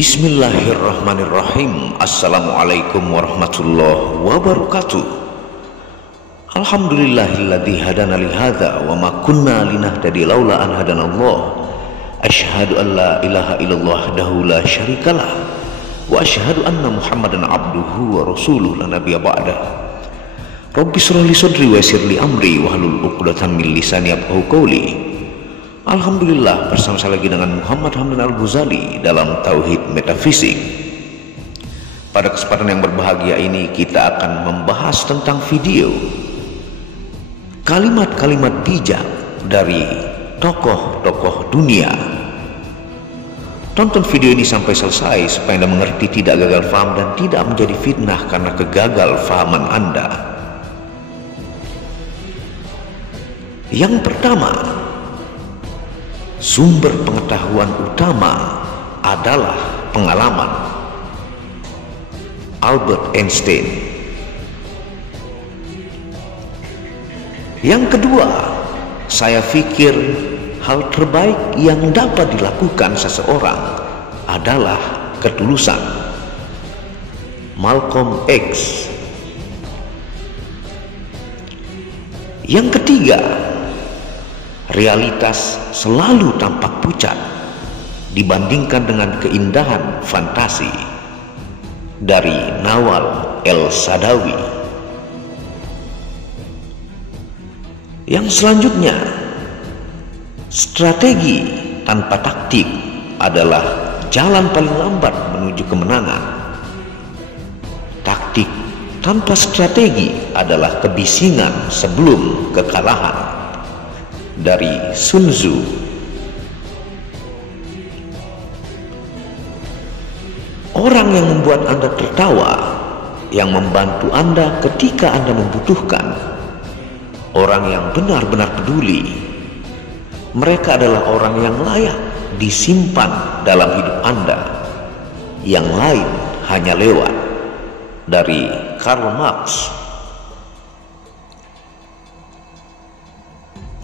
Bismillahirrahmanirrahim. Assalamualaikum warahmatullahi wabarakatuh. Alhamdulillahilladzi hadana li hadza wa ma kunna linahtadiya laula an hadanallah. Asyhadu an la ilaha illallah wahdahu la syarikalah wa asyhadu anna Muhammadan abduhu wa rasuluhu la nabiyya ba'da. Rabbi shrah li sadri wa yassir li amri wahlul 'uqdatam min lisani yafqahu qawli. Alhamdulillah, bersama saya lagi dengan Muhammad Hamdan Al-Ghazali dalam Tauhid Metafisik. Pada kesempatan yang berbahagia ini kita akan membahas tentang video kalimat-kalimat bijak dari tokoh-tokoh dunia. Tonton video ini sampai selesai supaya Anda mengerti, tidak gagal faham dan tidak menjadi fitnah karena kegagalfahaman Anda. Yang pertama, sumber pengetahuan utama adalah pengalaman. Albert Einstein. Yang kedua, saya pikir hal terbaik yang dapat dilakukan seseorang adalah ketulusan. Malcolm X. Yang ketiga, realitas selalu tampak pucat dibandingkan dengan keindahan fantasi. Dari Nawal El-Saadawi. Yang selanjutnya, strategi tanpa taktik adalah jalan paling lambat menuju kemenangan. Taktik tanpa strategi adalah kebisingan sebelum kekalahan. Dari Sun Tzu. Orang yang membuat Anda tertawa, yang membantu Anda ketika Anda membutuhkan, orang yang benar-benar peduli, mereka adalah orang yang layak disimpan dalam hidup Anda. Yang lain hanya lewat. Dari Karl Marx.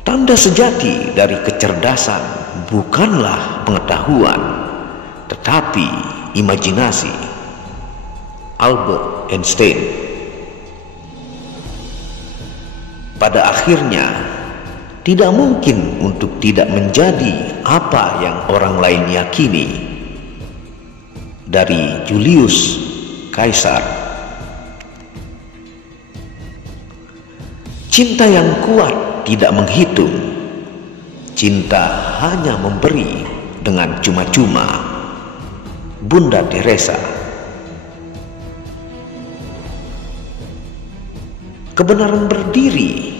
Tanda sejati dari kecerdasan bukanlah pengetahuan, tetapi imajinasi. Albert Einstein. Pada akhirnya, tidak mungkin untuk tidak menjadi apa yang orang lain yakini. Dari Julius Caesar. Cinta yang kuat tidak menghitung, cinta hanya memberi dengan cuma-cuma. Bunda Teresa. Kebenaran berdiri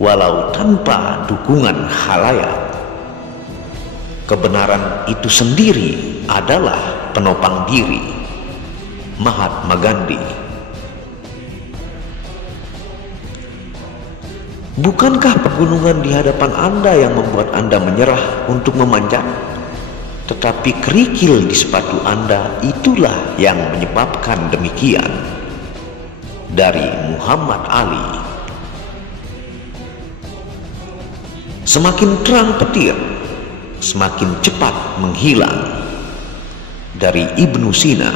walau tanpa dukungan khalayak. Kebenaran itu sendiri adalah penopang diri. Mahatma Gandhi. Bukankah pegunungan di hadapan Anda yang membuat Anda menyerah untuk memanjat? Tetapi kerikil di sepatu Anda itulah yang menyebabkan demikian. Dari Muhammad Ali. Semakin terang petir, semakin cepat menghilang. Dari Ibnu Sina.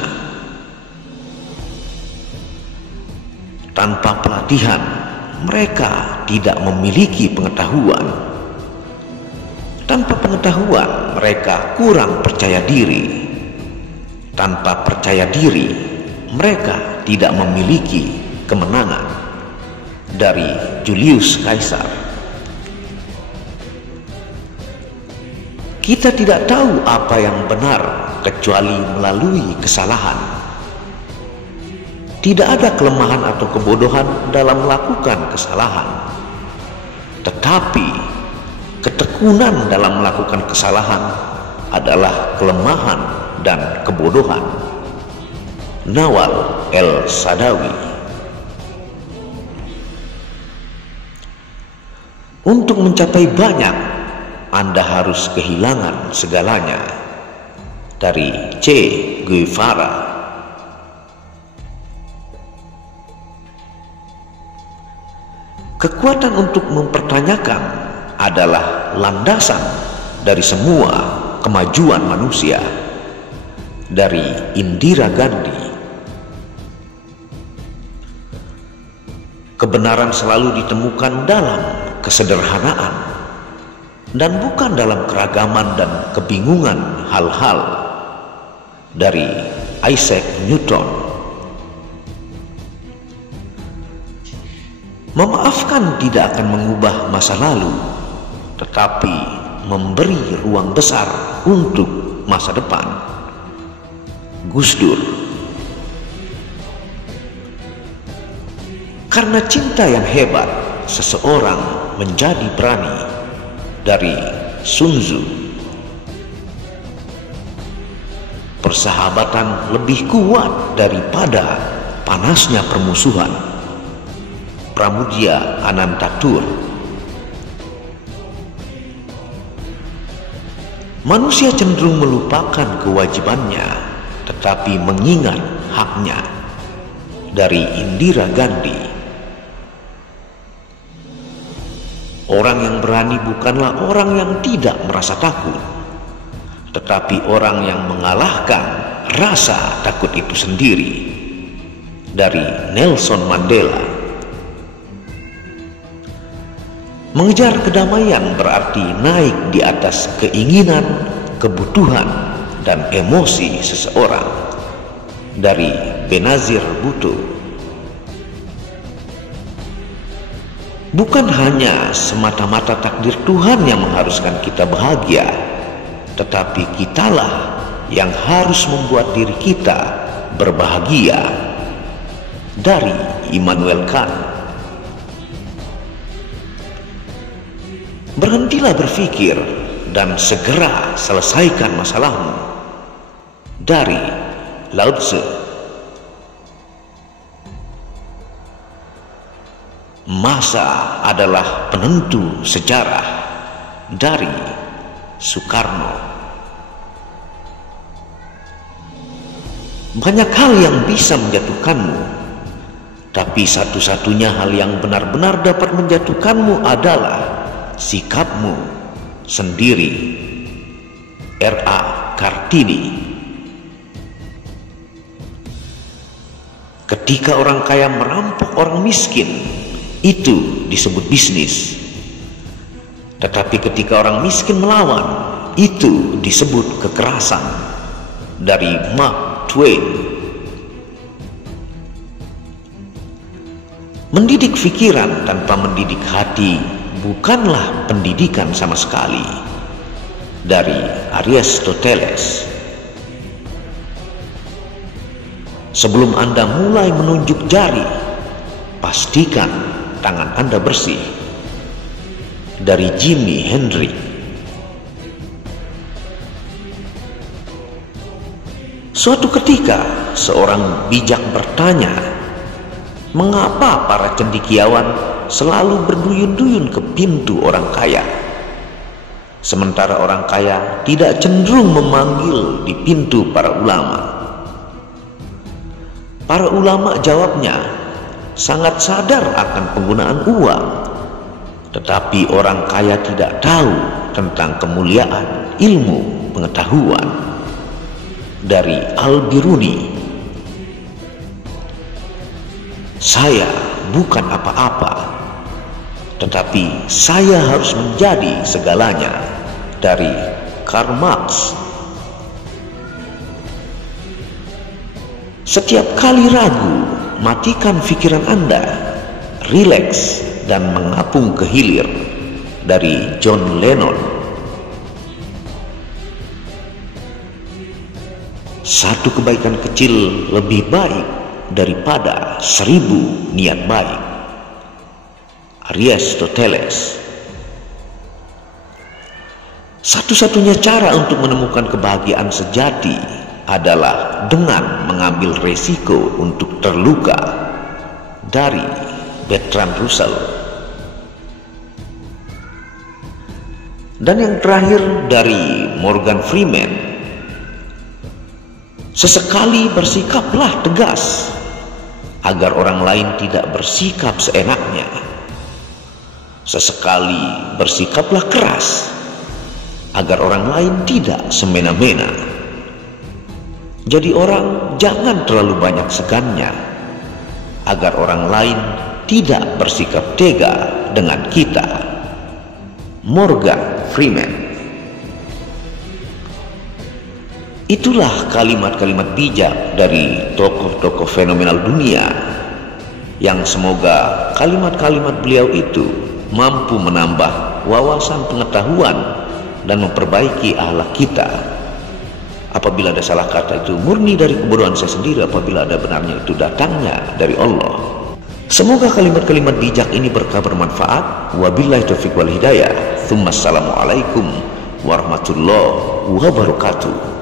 Tanpa pelatihan, mereka tidak memiliki pengetahuan. Tanpa pengetahuan, mereka kurang percaya diri. Tanpa percaya diri, mereka tidak memiliki kemenangan. Dari Julius Caesar. Kita tidak tahu apa yang benar kecuali melalui kesalahan. Tidak ada kelemahan atau kebodohan dalam melakukan kesalahan, tetapi ketekunan dalam melakukan kesalahan adalah kelemahan dan kebodohan. Nawal El-Saadawi. Untuk mencapai banyak, Anda harus kehilangan segalanya. Dari Che Guevara. Kekuatan untuk mempertanyakan adalah landasan dari semua kemajuan manusia. dari Indira Gandhi. Kebenaran selalu ditemukan dalam kesederhanaan dan bukan dalam keragaman dan kebingungan hal-hal, dari Isaac Newton. Memaafkan tidak akan mengubah masa lalu, tetapi memberi ruang besar untuk masa depan. Gus Dur. Karena cinta yang hebat, seseorang menjadi berani, dari Sun Tzu. Persahabatan lebih kuat daripada panasnya permusuhan. Pramudia Anantatur. Manusia cenderung melupakan kewajibannya, tetapi mengingat haknya, dari Indira Gandhi. Orang yang berani bukanlah orang yang tidak merasa takut, tetapi orang yang mengalahkan rasa takut itu sendiri, dari Nelson Mandela. Mengejar kedamaian berarti naik di atas keinginan, kebutuhan, dan emosi seseorang, dari Benazir Bhutto. Bukan hanya semata-mata takdir Tuhan yang mengharuskan kita bahagia, tetapi kitalah yang harus membuat diri kita berbahagia, dari Immanuel Kant. Berhentilah berpikir dan segera selesaikan masalahmu, dari Lao Tzu. Masa adalah penentu sejarah, dari Soekarno. Banyak hal yang bisa menjatuhkanmu, tapi satu-satunya hal yang benar-benar dapat menjatuhkanmu adalah sikapmu sendiri. R.A. Kartini. Ketika orang kaya merampok orang miskin, itu disebut bisnis. Tetapi ketika orang miskin melawan, itu disebut kekerasan, dari Mark Twain. Mendidik pikiran tanpa mendidik hati bukanlah pendidikan sama sekali, dari Aristoteles. Sebelum Anda mulai menunjuk jari, pastikan tangan Anda bersih, dari Jimi Hendrix. Suatu ketika seorang bijak bertanya, mengapa para cendekiawan selalu berduyun-duyun ke pintu orang kaya, sementara orang kaya tidak cenderung memanggil di pintu para ulama? Para ulama jawabnya, sangat sadar akan penggunaan uang, tetapi orang kaya tidak tahu tentang kemuliaan ilmu pengetahuan, dari Al-Biruni. Saya bukan apa-apa, tetapi saya harus menjadi segalanya, dari Karl Marx. Setiap kali ragu, matikan pikiran Anda, rileks dan mengapung ke hilir, dari John Lennon. Satu kebaikan kecil lebih baik daripada 1000 niat baik, Aristoteles. Satu-satunya cara untuk menemukan kebahagiaan sejati adalah dengan mengambil resiko untuk terluka, dari Bertrand Russell. Dan yang terakhir dari Morgan Freeman, sesekali bersikaplah tegas agar orang lain tidak bersikap seenaknya. Sesekali bersikaplah keras agar orang lain tidak semena-mena, Jadi orang jangan terlalu banyak segannya agar orang lain tidak bersikap tega dengan kita. Morgan Freeman. Itulah kalimat-kalimat bijak dari tokoh-tokoh fenomenal dunia, yang semoga kalimat-kalimat beliau itu mampu menambah wawasan pengetahuan dan memperbaiki akhlak kita. Apabila ada salah kata itu murni dari kebodohan saya sendiri, apabila ada benarnya itu datangnya dari Allah. Semoga kalimat-kalimat bijak ini berkah bermanfaat. Wabillahi taufiq wal hidayah. Assalamualaikum warahmatullahi wabarakatuh.